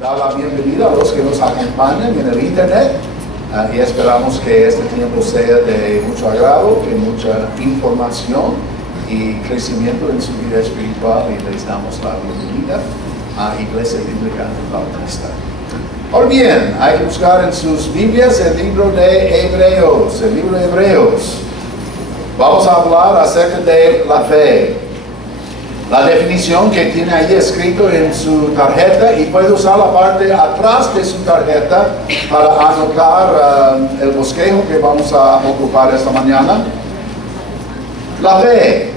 dar la bienvenida a los que nos acompañan en el internet y esperamos que este tiempo sea de mucho agrado, de mucha información y crecimiento en su vida espiritual, y les damos la bienvenida a Iglesia Bíblica Bautista. Ahora bien, hay que buscar en sus Biblias el libro de Hebreos, Vamos a hablar acerca de la fe. La definición que tiene ahí escrito en su tarjeta, y puede usar la parte atrás de su tarjeta para anotar el bosquejo que vamos a ocupar esta mañana. La fe.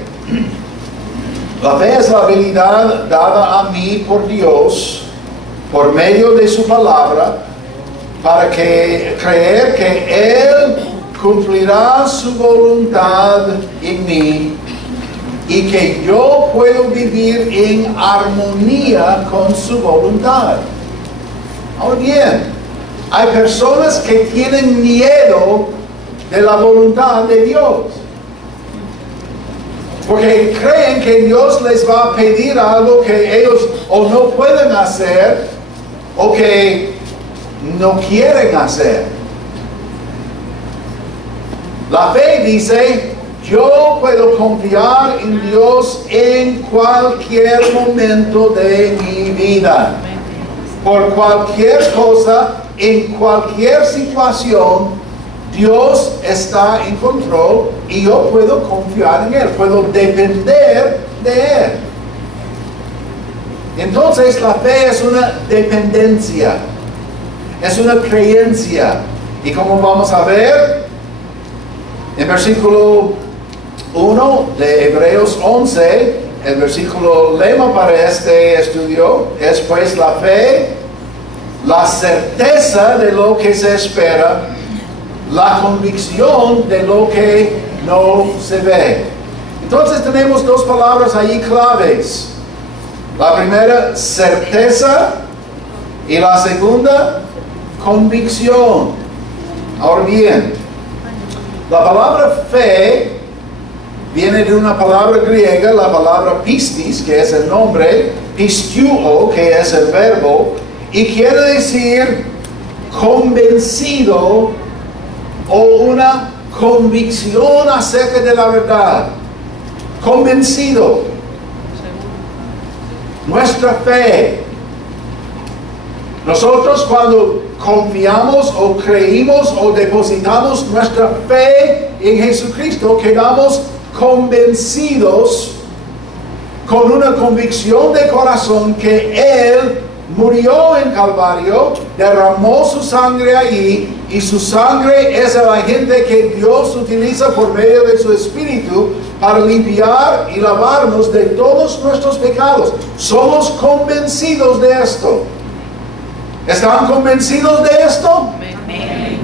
La fe es la habilidad dada a mí por Dios, por medio de su palabra, para creer que Él cumplirá su voluntad en mí y que yo puedo vivir en armonía con su voluntad. Ahora bien, hay personas que tienen miedo de la voluntad de Dios, porque creen que Dios les va a pedir algo que ellos o no pueden hacer o que no quieren hacer. La fe dice: yo puedo confiar en Dios en cualquier momento de mi vida. Por cualquier cosa, en cualquier situación, Dios está en control y yo puedo confiar en Él, puedo depender de Él. Entonces la fe es una dependencia, es una creencia. Y como vamos a ver, en versículo 1 de Hebreos 11, el versículo lema para este estudio es: pues la fe, la certeza de lo que se espera, la convicción de lo que no se ve. Entonces tenemos dos palabras ahí claves. La primera, certeza, y la segunda, convicción. Ahora bien, la palabra fe viene de una palabra griega, la palabra pistis, que es el nombre, pistuo, que es el verbo, y quiere decir convencido o una convicción acerca de la verdad. Convencido. Nuestra fe. Nosotros cuando confiamos o creímos o depositamos nuestra fe en Jesucristo, quedamos convencidos con una convicción de corazón que Él murió en Calvario, derramó su sangre allí, y su sangre es el agente que Dios utiliza por medio de su Espíritu para limpiar y lavarnos de todos nuestros pecados. Somos convencidos de esto. ¿Están convencidos de esto? Amén.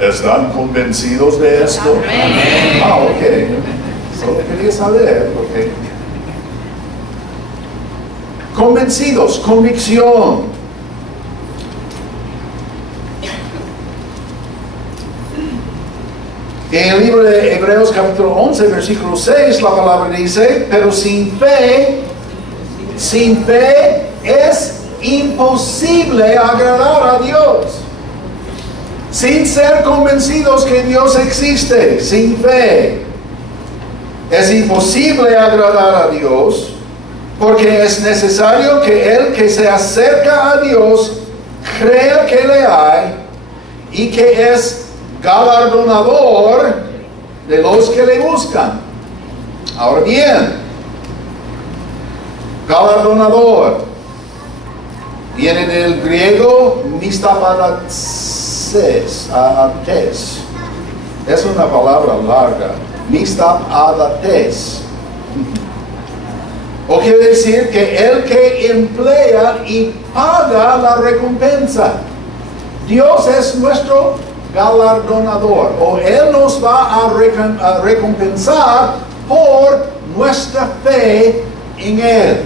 ¿Están convencidos de esto? Amén. Ah, ok. Solo quería saber, porque convencidos, convicción. En el libro de Hebreos capítulo 11, versículo 6, la palabra dice: pero sin fe es imposible agradar a Dios. Sin ser convencidos que Dios existe, sin fe, es imposible agradar a Dios, porque es necesario que el que se acerca a Dios crea que le hay y que es galardonador de los que le buscan. Ahora bien, galardonador viene del griego mistapadates. Es una palabra larga. Mistapadates. O quiere decir que el que emplea y paga la recompensa. Dios es nuestro galardonador, o Él nos va a recompensar por nuestra fe en Él,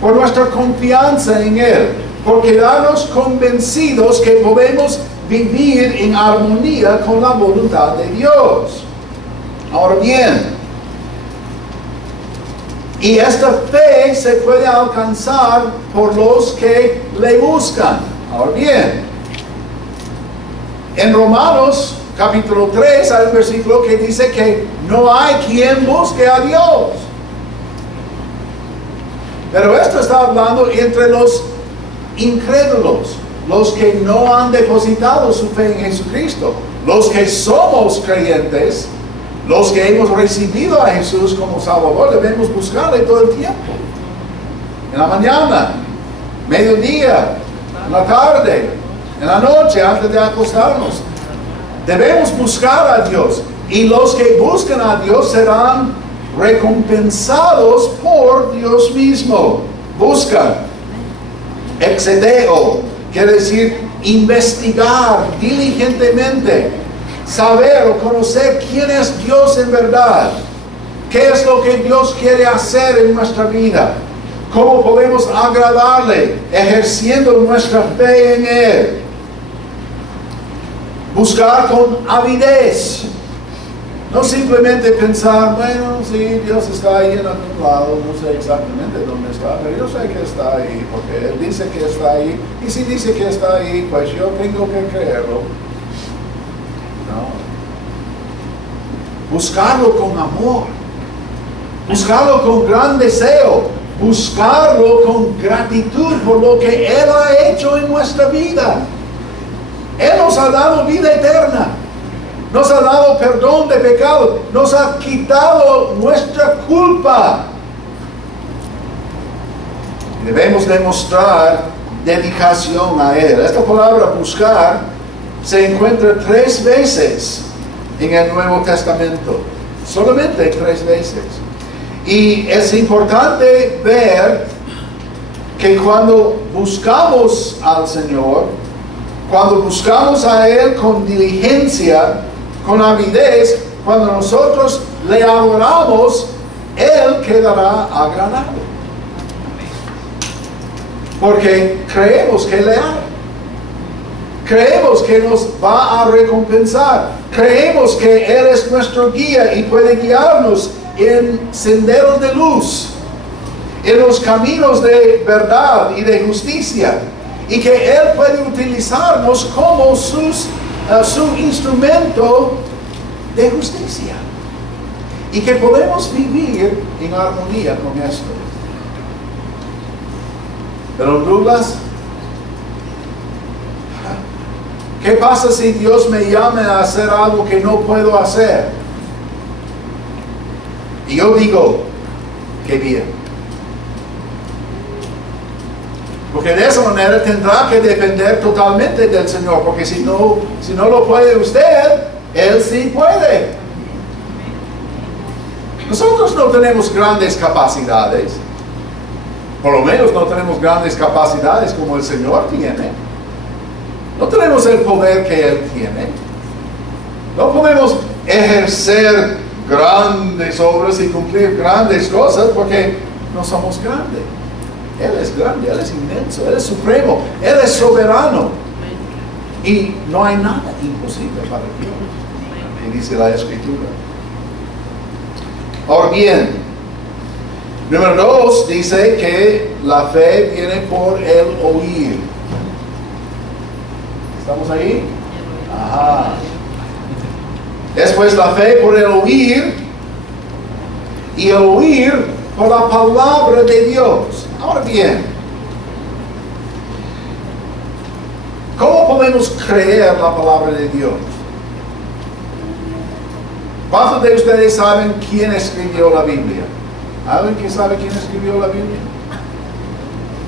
por nuestra confianza en Él, por quedarnos convencidos que podemos vivir en armonía con la voluntad de Dios. Ahora bien, Y esta fe se puede alcanzar por los que le buscan. Ahora bien, en Romanos capítulo 3 hay un versículo que dice que no hay quien busque a Dios. Pero esto está hablando entre los incrédulos, los que no han depositado su fe en Jesucristo, los que somos creyentes, los que hemos recibido a Jesús como Salvador. Debemos buscarle todo el tiempo, en la mañana, mediodía, en la tarde, en la noche, antes de acostarnos. Debemos buscar a Dios, y los que buscan a Dios serán recompensados por Dios mismo. Buscan, exedeo, quiere decir investigar diligentemente, saber o conocer quién es Dios en verdad, qué es lo que Dios quiere hacer en nuestra vida, cómo podemos agradarle ejerciendo nuestra fe en Él. Buscar con avidez, no simplemente pensar, bueno, sí, Dios está ahí en algún lado, no sé exactamente dónde está, pero yo sé que está ahí, porque Él dice que está ahí, y si dice que está ahí, pues yo tengo que creerlo. No. Buscarlo con amor, buscarlo con gran deseo, buscarlo con gratitud por lo que Él ha hecho en nuestra vida. Él nos ha dado vida eterna, nos ha dado perdón de pecado, nos ha quitado nuestra culpa. Debemos demostrar dedicación a Él. Esta palabra buscar se encuentra 3 veces en el Nuevo Testamento, solamente 3 veces. Y es importante ver que cuando buscamos al Señor, cuando buscamos a Él con diligencia, con avidez, cuando nosotros le adoramos, Él quedará agradado. Porque creemos que le ama. Creemos que nos va a recompensar. Creemos que Él es nuestro guía y puede guiarnos en senderos de luz, en los caminos de verdad y de justicia. Y que Él puede utilizarnos como su instrumento de justicia. Y que podemos vivir en armonía con esto. Pero Douglas, ¿qué pasa si Dios me llama a hacer algo que no puedo hacer? Y yo digo, qué bien. Porque de esa manera tendrá que depender totalmente del Señor. Porque si no lo puede usted, Él sí puede. Nosotros no tenemos grandes capacidades. Por lo menos no tenemos grandes capacidades como el Señor tiene. No tenemos el poder que Él tiene. No podemos ejercer grandes obras y cumplir grandes cosas porque no somos grandes. Él es grande, Él es inmenso, Él es supremo, Él es soberano. Y no hay nada imposible para Dios. Y dice la Escritura. Ahora bien, número 2 dice que la fe viene por el oír. ¿Estamos ahí? Ajá. Después la fe por el oír, y el oír por la palabra de Dios. Ahora bien, ¿cómo podemos creer la palabra de Dios? ¿Cuántos de ustedes saben quién escribió la Biblia? ¿Alguien que sabe quién escribió la Biblia?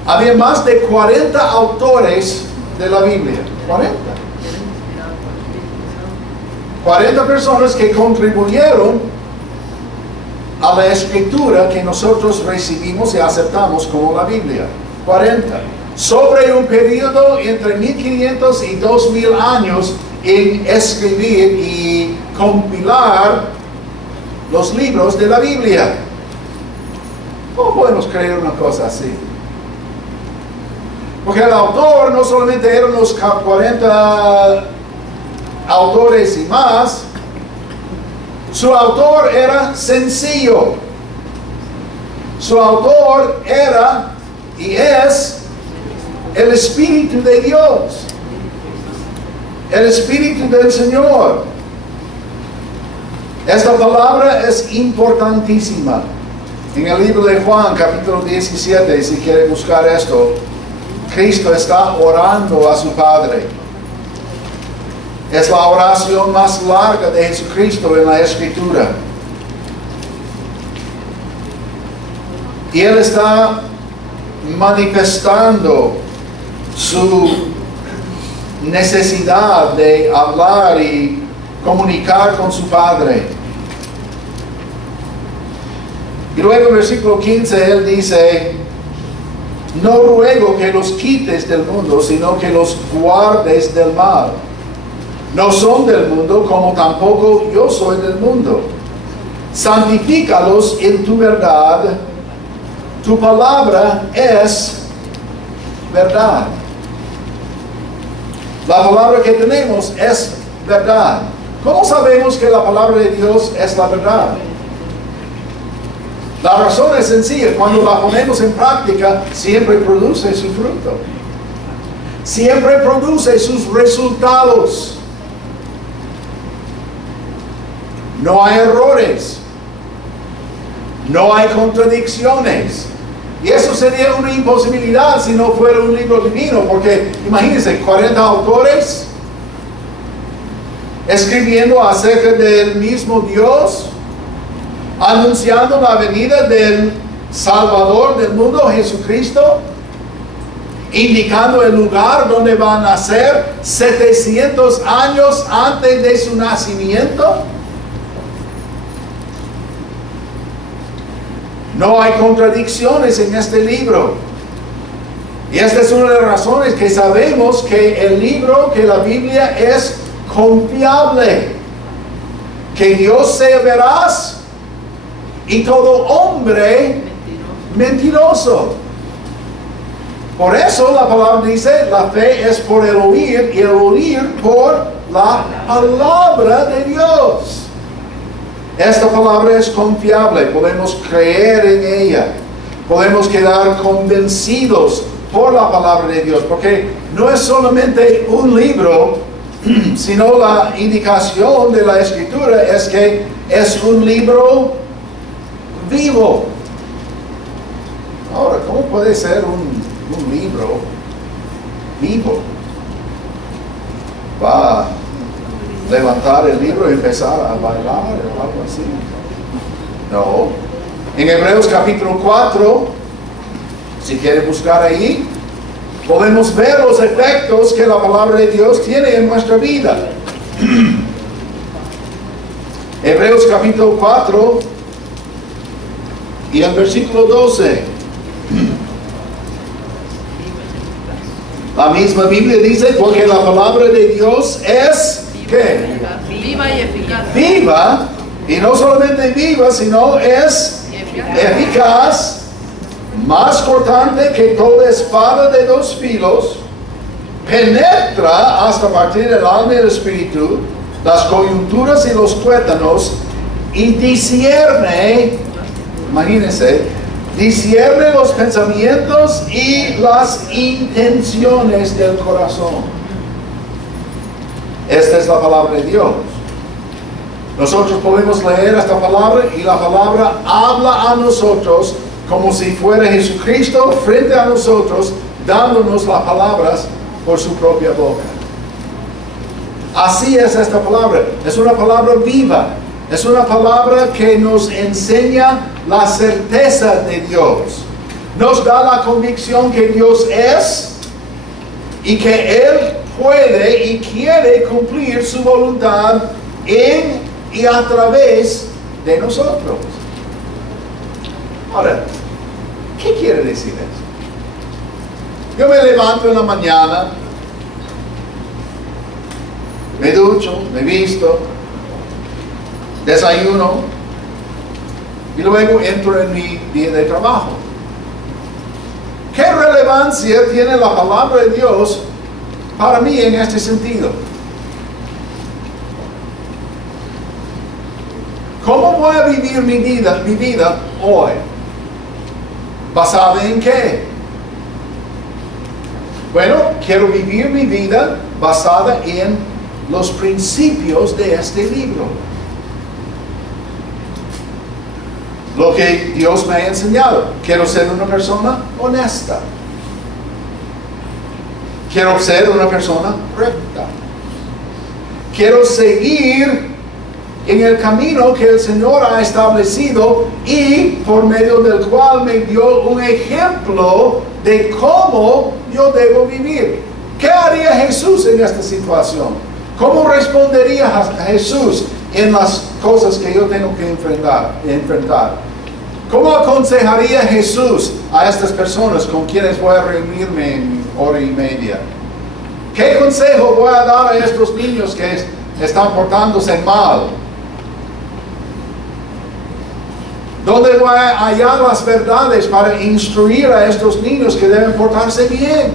Había más de 40 autores de la Biblia. 40 personas que contribuyeron a la escritura que nosotros recibimos y aceptamos como la Biblia. 40. Sobre un periodo entre 1500 y 2000 años en escribir y compilar los libros de la Biblia. ¿Cómo podemos creer una cosa así? Porque el autor no solamente eran los 40 autores y más, su autor era sencillo. Su autor era y es el Espíritu de Dios, el Espíritu del Señor. Esta palabra es importantísima. En el libro de Juan, capítulo 17, si quiere buscar esto, Cristo está orando a su Padre. Es la oración más larga de Jesucristo en la Escritura. Y Él está manifestando su necesidad de hablar y comunicar con su Padre. Y luego en versículo 15 Él dice: no ruego que los quites del mundo, sino que los guardes del mal. No son del mundo, como tampoco yo soy del mundo. Santifícalos en tu verdad. Tu palabra es verdad. La palabra que tenemos es verdad. ¿Cómo sabemos que la palabra de Dios es la verdad? La razón es sencilla. Cuando la ponemos en práctica, siempre produce su fruto. Siempre produce sus resultados. No hay errores. No hay contradicciones. Y eso sería una imposibilidad si no fuera un libro divino, porque imagínense, 40 autores escribiendo acerca del mismo Dios, anunciando la venida del Salvador del mundo, Jesucristo, indicando el lugar donde va a nacer 700 años antes de su nacimiento. No hay contradicciones en este libro. Y esta es una de las razones que sabemos que el libro, que la Biblia es confiable. Que Dios sea veraz y todo hombre mentiroso. Por eso la palabra dice, la fe es por el oír y el oír por la palabra de Dios. Esta palabra es confiable, podemos creer en ella, podemos quedar convencidos por la palabra de Dios, porque no es solamente un libro, sino la indicación de la Escritura es que es un libro vivo. Ahora, ¿cómo puede ser un libro vivo? Va a levantar el libro y empezar a bailar o algo así. No. En Hebreos capítulo 4, si quiere buscar ahí, podemos ver los efectos que la palabra de Dios tiene en nuestra vida. Hebreos capítulo 4 y el versículo 12. La misma Biblia dice, porque la palabra de Dios es ¿qué? Viva y eficaz. Viva, y no solamente viva, sino es eficaz, más cortante que toda espada de dos filos, penetra hasta partir el alma y el espíritu, las coyunturas y los tuétanos, y discierne, imagínense, discierne los pensamientos y las intenciones del corazón. Esta es la palabra de Dios. Nosotros podemos leer esta palabra y la palabra habla a nosotros como si fuera Jesucristo frente a nosotros, dándonos las palabras por su propia boca. Así es esta palabra. Es una palabra viva. Es una palabra que nos enseña la certeza de Dios. Nos da la convicción que Dios es y que Él puede y quiere cumplir su voluntad en y a través de nosotros. Ahora, ¿qué quiere decir eso? Yo me levanto en la mañana, me ducho, me visto, desayuno y luego entro en mi día de trabajo. ¿Qué relevancia tiene la palabra de Dios para mí en este sentido? ¿Cómo voy a vivir mi vida hoy? ¿Basada en qué? Bueno, quiero vivir mi vida basada en los principios de este libro. Lo que Dios me ha enseñado. Quiero ser una persona honesta. Quiero ser una persona recta. Quiero seguir en el camino que el Señor ha establecido y por medio del cual me dio un ejemplo de cómo yo debo vivir. ¿Qué haría Jesús en esta situación? ¿Cómo respondería a Jesús en las cosas que yo tengo que enfrentar? ¿Cómo aconsejaría Jesús a estas personas con quienes voy a reunirme en hora y media? ¿Qué consejo voy a dar a estos niños que están portándose mal? ¿Dónde voy a hallar las verdades para instruir a estos niños que deben portarse bien?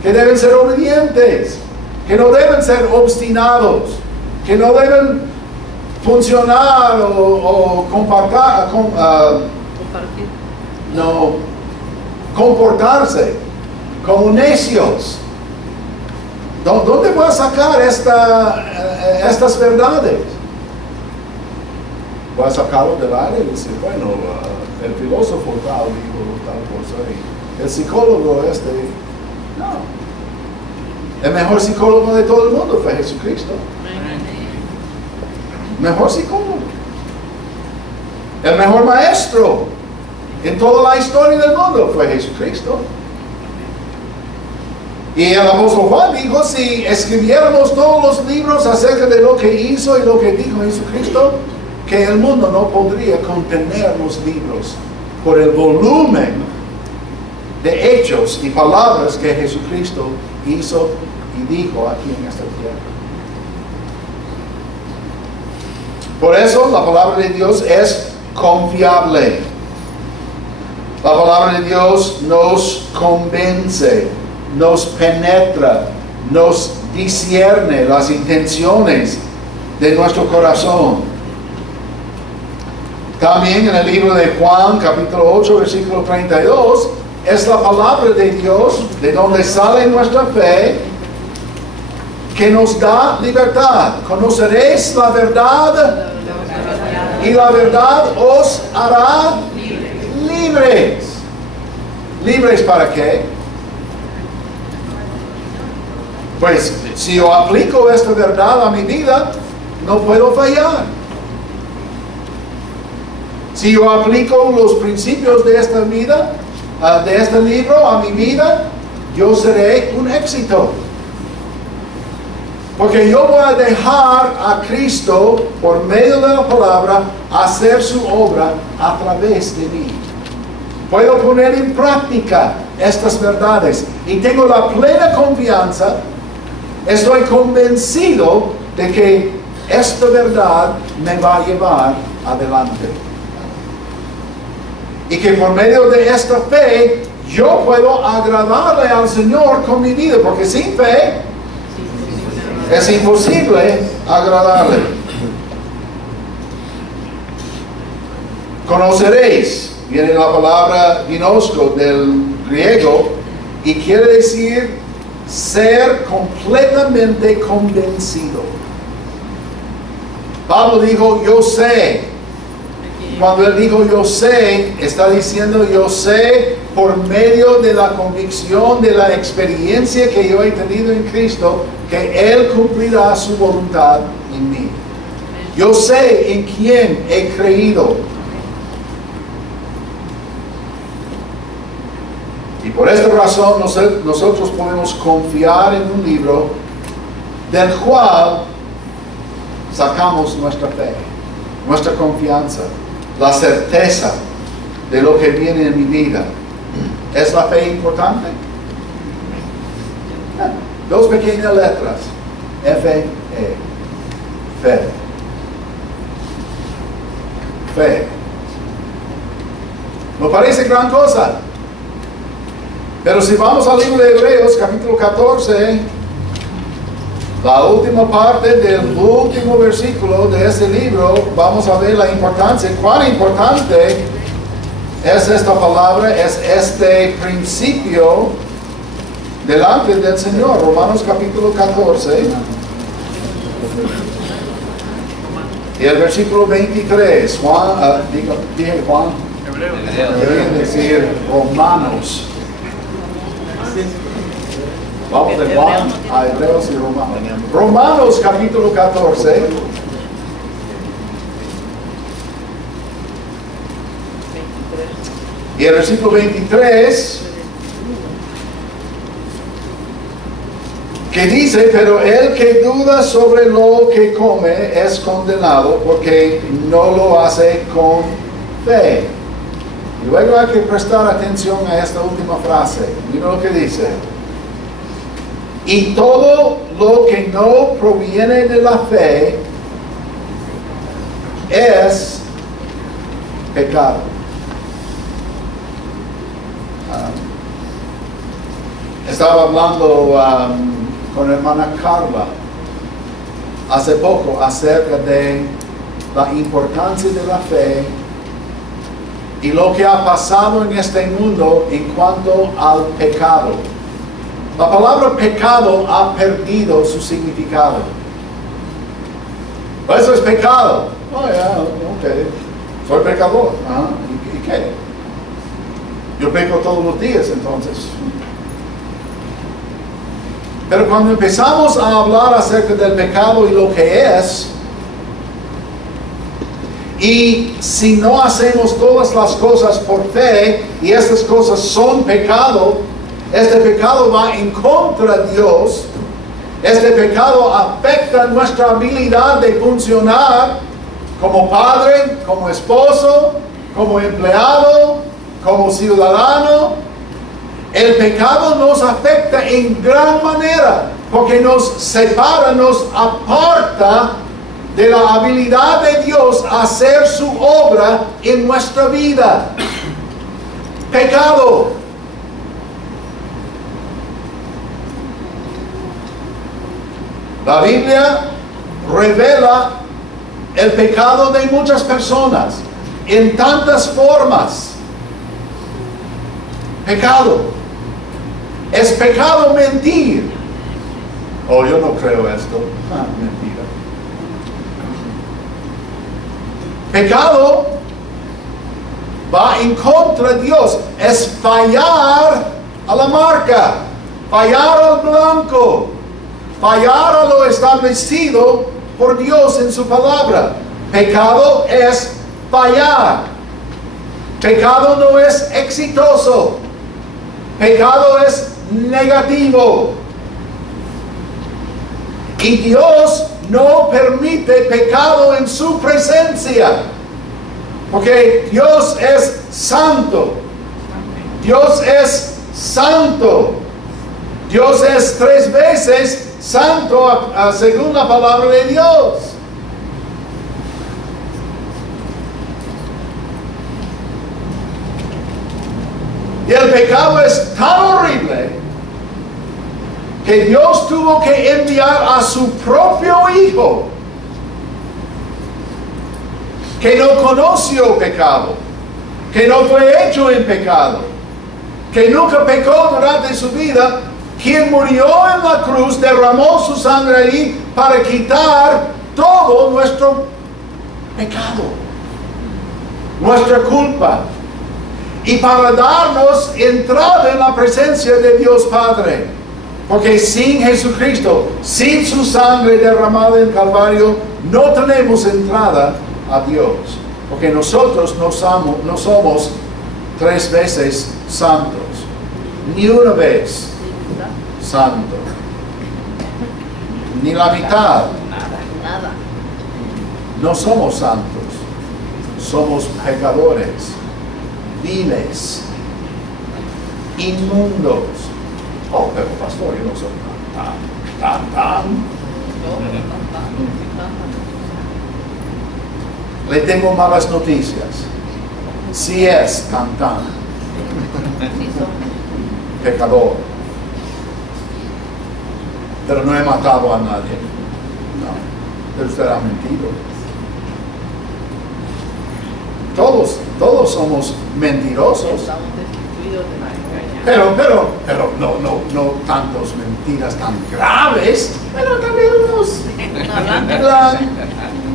Que deben ser obedientes, que no deben ser obstinados, que no deben funcionar o comportarse como necios. ¿Dónde voy a sacar estas verdades? Voy a sacarlo del aire y decir, bueno, el filósofo tal dijo tal cosa, y el psicólogo no. El mejor psicólogo de todo el mundo fue Jesucristo. Mejor psicólogo. El mejor maestro en toda la historia del mundo fue Jesucristo. Y el apóstol Juan dijo, si escribiéramos todos los libros acerca de lo que hizo y lo que dijo Jesucristo, que el mundo no podría contener los libros por el volumen de hechos y palabras que Jesucristo hizo y dijo aquí en esta tierra. Por eso la palabra de Dios es confiable. La palabra de Dios nos convence, nos penetra, nos discierne las intenciones de nuestro corazón. También en el libro de Juan, capítulo 8, versículo 32, es la palabra de Dios, de donde sale nuestra fe, que nos da libertad. Conoceréis la verdad y la verdad os hará libres. ¿Libres para qué? Pues si yo aplico esta verdad a mi vida, no puedo fallar. Si yo aplico los principios de esta vida, de este libro a mi vida, yo seré un éxito. Porque yo voy a dejar a Cristo, por medio de la palabra, hacer su obra a través de mí. Puedo poner en práctica estas verdades y tengo la plena confianza, estoy convencido de que esta verdad me va a llevar adelante. Y que por medio de esta fe, yo puedo agradarle al Señor con mi vida, porque sin fe es imposible agradarle. Conoceréis, viene la palabra gnosko del griego, y quiere decir ser completamente convencido. Pablo dijo, yo sé. Cuando él dijo yo sé, está diciendo yo sé por medio de la convicción, de la experiencia que yo he tenido en Cristo, que Él cumplirá su voluntad en mí. Yo sé en quién he creído. Y por esta razón nosotros podemos confiar en un libro del cual sacamos nuestra fe, nuestra confianza, la certeza de lo que viene en mi vida. ¿Es la fe importante? Dos pequeñas letras, F-E, fe. Fe. No parece gran cosa. Pero si vamos al libro de Hebreos, capítulo 14, la última parte del último versículo de este libro, vamos a ver la importancia, cuán importante es esta palabra, es este principio delante del Señor. Romanos capítulo 14 y el versículo 23. Juan, dije Juan, debería decir Romanos. Vamos de Juan a Hebreos y Romanos. Romanos capítulo 14. Y el versículo 23, que dice, pero el que duda sobre lo que come es condenado porque no lo hace con fe. Y luego hay que prestar atención a esta última frase. Mira lo que dice. Y todo lo que no proviene de la fe es pecado. Estaba hablando con hermana Carla hace poco acerca de la importancia de la fe y lo que ha pasado en este mundo en cuanto al pecado. La palabra pecado ha perdido su significado. Eso es pecado. Oh, ya, ok. Soy pecador. ¿Y qué? Yo peco todos los días, entonces. Pero cuando empezamos a hablar acerca del pecado y lo que es, y si no hacemos todas las cosas por fe, y estas cosas son pecado, este pecado va en contra de Dios, este pecado afecta nuestra habilidad de funcionar como padre, como esposo, como empleado, como ciudadano. El pecado nos afecta en gran manera porque nos separa, nos aparta de la habilidad de Dios a hacer su obra en nuestra vida. Pecado. La Biblia revela el pecado de muchas personas en tantas formas. Pecado. Es pecado mentir. Oh, yo no creo esto. Mentira. Pecado va en contra de Dios. Es fallar a la marca, fallar al blanco, fallar a lo establecido por Dios en su palabra. Pecado es fallar. Pecado no es exitoso. Pecado es negativo. Y Dios no permite pecado en su presencia. Porque Dios es santo. Dios es santo. Dios es 3 veces santo según la palabra de Dios. Y el pecado es tan horrible que Dios tuvo que enviar a su propio Hijo, que no conoció pecado, que no fue hecho en pecado, que nunca pecó durante su vida, quien murió en la cruz, derramó su sangre ahí para quitar todo nuestro pecado, nuestra culpa, y para darnos entrada en la presencia de Dios Padre. Porque sin Jesucristo, sin su sangre derramada en Calvario, no tenemos entrada a Dios. Porque nosotros no somos 3 veces santos, ni una vez santo, ni la mitad. Nada. No somos santos, somos pecadores, viles, inmundos. Oh, pero pastor, yo no soy tan. Le tengo malas noticias. Sí es tan. Pecador. Pero no he matado a nadie. No. Pero usted ha mentido. Todos somos mentirosos. Estamos destituidos de la engaña. Pero no tantas mentiras tan graves, pero también unos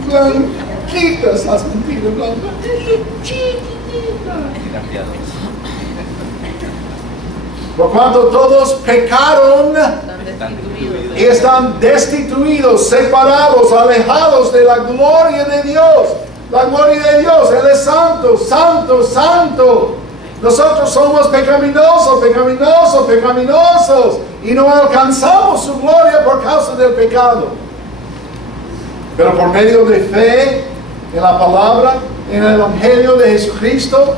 blanquitas, las mentiras blancas, chiquititas. Por cuanto todos pecaron y están destituidos, separados, alejados de la gloria de Dios. La gloria de Dios, Él es santo, santo, santo. Nosotros somos pecaminosos y no alcanzamos su gloria por causa del pecado. Pero por medio de fe en la palabra, en el Evangelio de Jesucristo,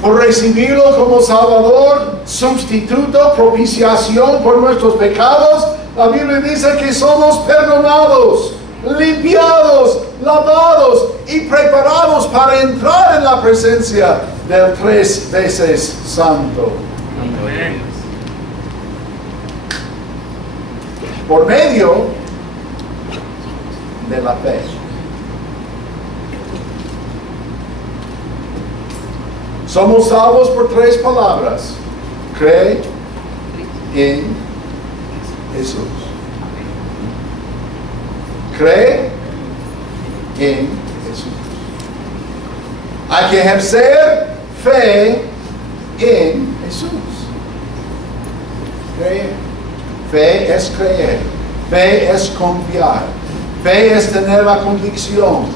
por recibirlo como Salvador, sustituto, propiciación por nuestros pecados, la Biblia dice que somos perdonados, limpiados, lavados y preparados para entrar en la presencia del 3 veces santo. Amén. Por medio de la fe. Somos salvos por 3 palabras. Cree en Jesús. Cree en Jesús. Hay que ejercer fe en Jesús. Creer. Fe es creer. Fe es confiar. Fe es tener la convicción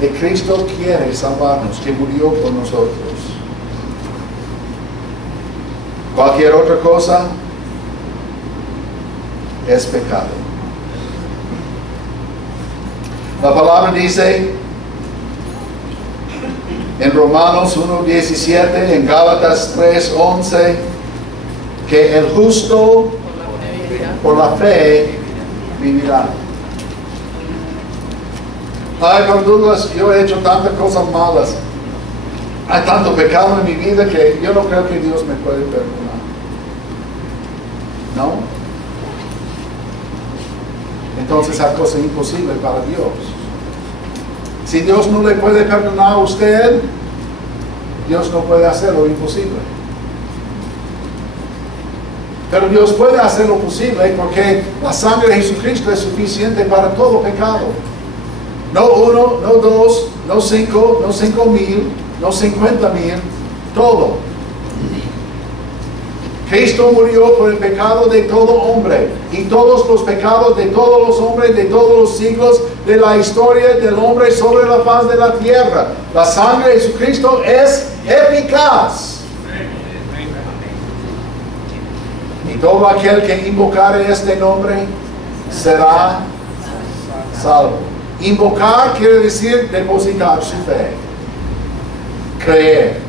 de que Cristo quiere salvarnos, que murió por nosotros. Cualquier otra cosa es pecado. La palabra dice en Romanos 1:17, en Gálatas 3:11, que el justo por la fe vivirá. Ay, pero Douglas, yo he hecho tantas cosas malas. Hay tanto pecado en mi vida que yo no creo que Dios me puede perdonar. ¿No? Entonces hay cosas imposibles para Dios. Si Dios no le puede perdonar a usted, Dios no puede hacer lo imposible. Pero Dios puede hacer lo posible porque la sangre de Jesucristo es suficiente para todo pecado. No 1, no 2, no 5, no 5,000, no 50,000, todo. Cristo murió por el pecado de todo hombre y todos los pecados de todos los hombres de todos los siglos de la historia del hombre sobre la faz de la tierra. La sangre de Jesucristo es eficaz. Y todo aquel que invocare este nombre será salvo. Invocar quiere decir depositar su fe, creer.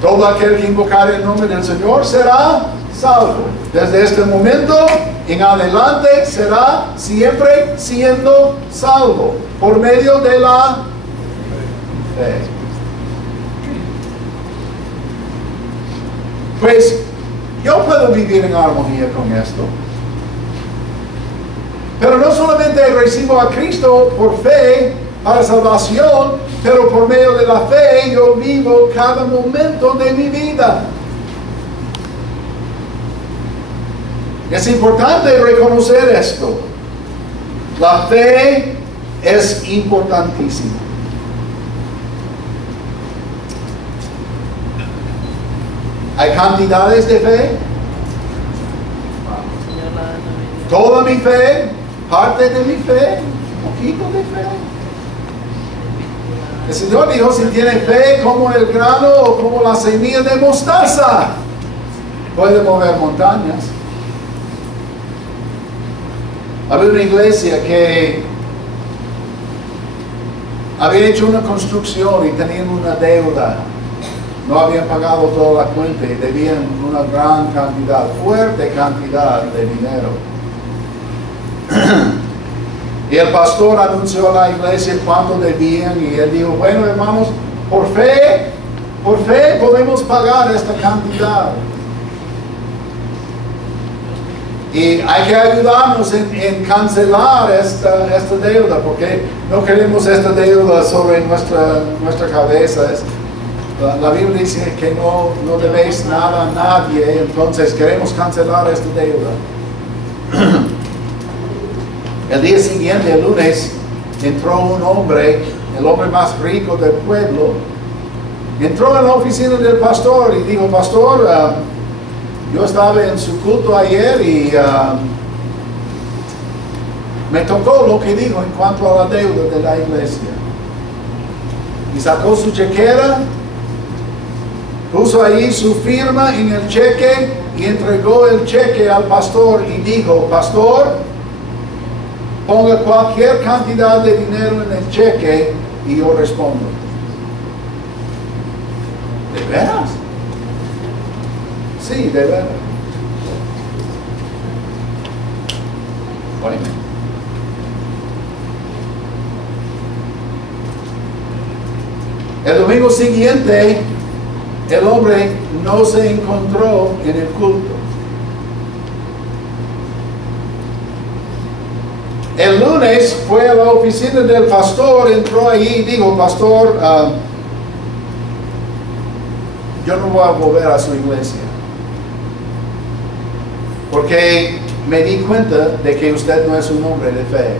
Todo aquel que invocare el nombre del Señor será salvo. Desde este momento en adelante será siempre siendo salvo por medio de la fe. Pues yo puedo vivir en armonía con esto. Pero no solamente recibo a Cristo por fe para salvación, pero por medio de la fe yo vivo cada momento de mi vida. Es importante reconocer esto. La fe es importantísima. ¿Hay cantidades de fe? Toda mi fe, parte de mi fe, un poquito de fe. El Señor dijo, si tiene fe como el grano o como la semilla de mostaza, puede mover montañas. Había una iglesia que había hecho una construcción y tenían una deuda. No habían pagado toda la cuenta y debían una gran cantidad, fuerte cantidad de dinero. Y el pastor anunció a la iglesia cuánto debían y él dijo, bueno hermanos, por fe podemos pagar esta cantidad. Y hay que ayudarnos en cancelar esta deuda, porque no queremos esta deuda sobre nuestra cabeza. La Biblia dice que no debéis nada a nadie, entonces queremos cancelar esta deuda. El día siguiente, el lunes, entró un hombre, el hombre más rico del pueblo, entró en la oficina del pastor y dijo: pastor, yo estaba en su culto ayer y me tocó lo que dijo en cuanto a la deuda de la iglesia. Y sacó su chequera, puso ahí su firma en el cheque y entregó el cheque al pastor y dijo: pastor, ponga cualquier cantidad de dinero en el cheque y yo respondo. ¿De veras? Sí, de veras. Bueno. El domingo siguiente, el hombre no se encontró en el culto. El lunes fue a la oficina del pastor, entró ahí y dijo: pastor, yo no voy a volver a su iglesia, porque me di cuenta de que usted no es un hombre de fe.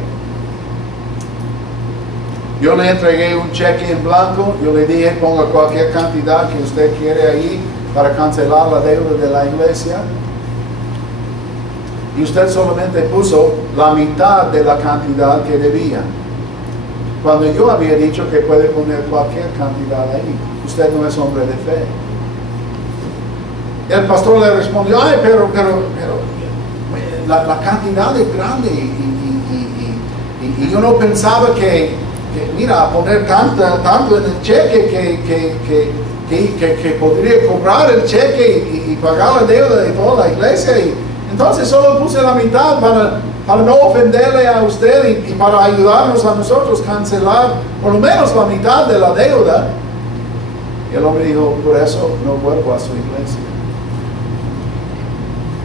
Yo le entregué un cheque en blanco, yo le dije: ponga cualquier cantidad que usted quiere ahí para cancelar la deuda de la iglesia. Y usted solamente puso la mitad de la cantidad que debía, cuando yo había dicho que puede poner cualquier cantidad ahí. Usted no es hombre de fe. El pastor le respondió: ay, pero la cantidad es grande y yo no pensaba que mira, poner tanto en el cheque que podría cobrar el cheque y pagar la deuda de toda la iglesia. Y entonces solo puse la mitad para no ofenderle a usted y para ayudarnos a nosotros a cancelar por lo menos la mitad de la deuda. Y el hombre dijo: por eso no vuelvo a su iglesia.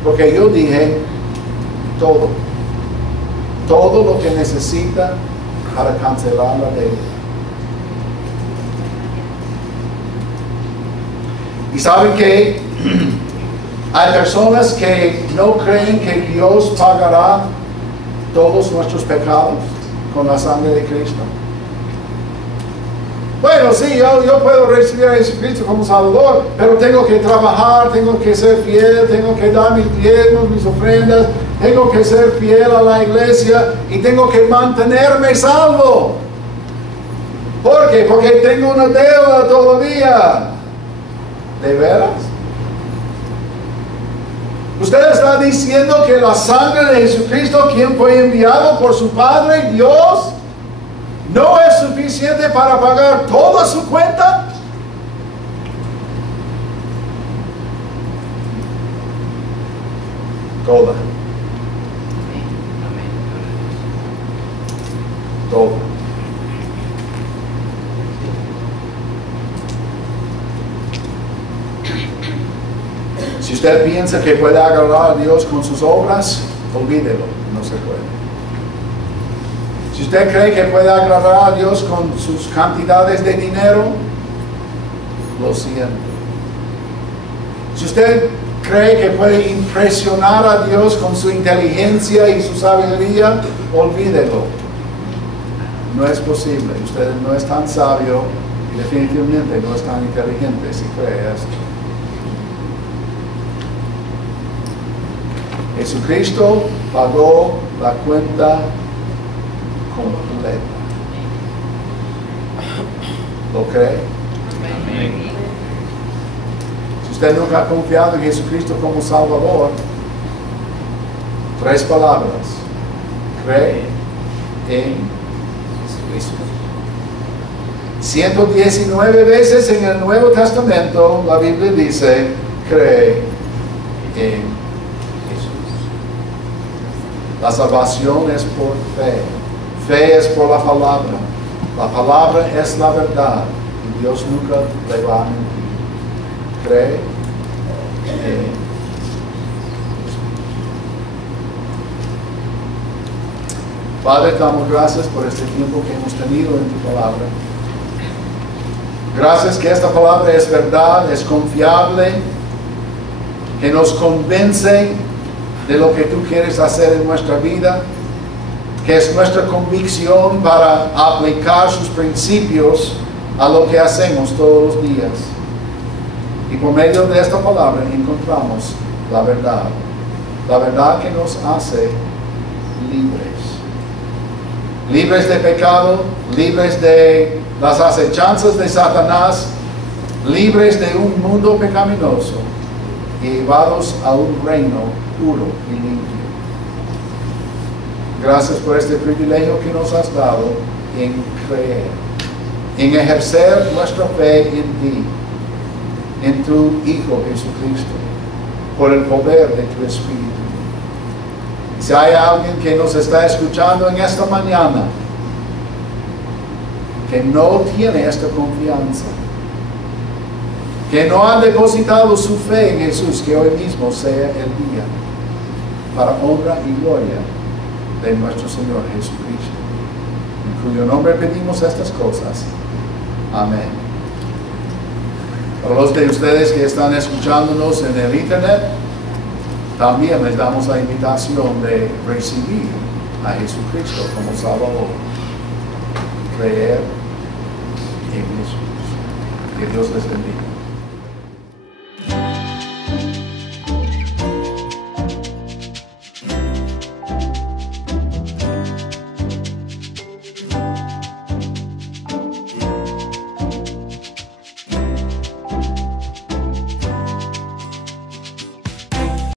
Porque yo dije todo lo que necesita para cancelar la deuda. Y saben que hay personas que no creen que Dios pagará todos nuestros pecados con la sangre de Cristo. Bueno, sí, yo puedo recibir a Jesucristo como Salvador, pero tengo que trabajar, tengo que ser fiel, tengo que dar mis diezmos, mis ofrendas, tengo que ser fiel a la iglesia y tengo que mantenerme salvo. ¿Por qué? Porque tengo una deuda todavía. ¿De veras? Usted está diciendo que la sangre de Jesucristo, quien fue enviado por su Padre, Dios, no es suficiente para pagar toda su cuenta. Toda. Toda. Si usted piensa que puede agradar a Dios con sus obras, olvídelo, no se puede. Si usted cree que puede agradar a Dios con sus cantidades de dinero, lo siento. Si usted cree que puede impresionar a Dios con su inteligencia y su sabiduría, olvídelo. No es posible. Usted no es tan sabio y definitivamente no es tan inteligente si cree esto. Jesucristo pagó la cuenta completa. ¿Lo cree? Amén. Si usted nunca ha confiado en Jesucristo como Salvador, 3 palabras: cree en Jesucristo. 119 veces en el Nuevo Testamento la Biblia dice: cree en la salvación es por fe. Fe es por la palabra. La palabra es la verdad. Y Dios nunca le va a mentir. Cree en Jesús. Padre, te damos gracias por este tiempo que hemos tenido en tu palabra. Gracias que esta palabra es verdad, es confiable, que nos convence de lo que tú quieres hacer en nuestra vida, que es nuestra convicción para aplicar sus principios a lo que hacemos todos los días. Y por medio de esta palabra encontramos la verdad que nos hace libres. Libres de pecado, libres de las acechanzas de Satanás, libres de un mundo pecaminoso y llevados a un reino puro y limpio. Gracias por este privilegio que nos has dado en creer, en ejercer nuestra fe en ti, en tu Hijo Jesucristo, por el poder de tu Espíritu. Si hay alguien que nos está escuchando en esta mañana que no tiene esta confianza, que no ha depositado su fe en Jesús, que hoy mismo sea el día para honra y gloria de nuestro Señor Jesucristo, en cuyo nombre pedimos estas cosas. Amén. Para los de ustedes que están escuchándonos en el internet, también les damos la invitación de recibir a Jesucristo como Salvador, creer en Jesús. Que Dios les bendiga.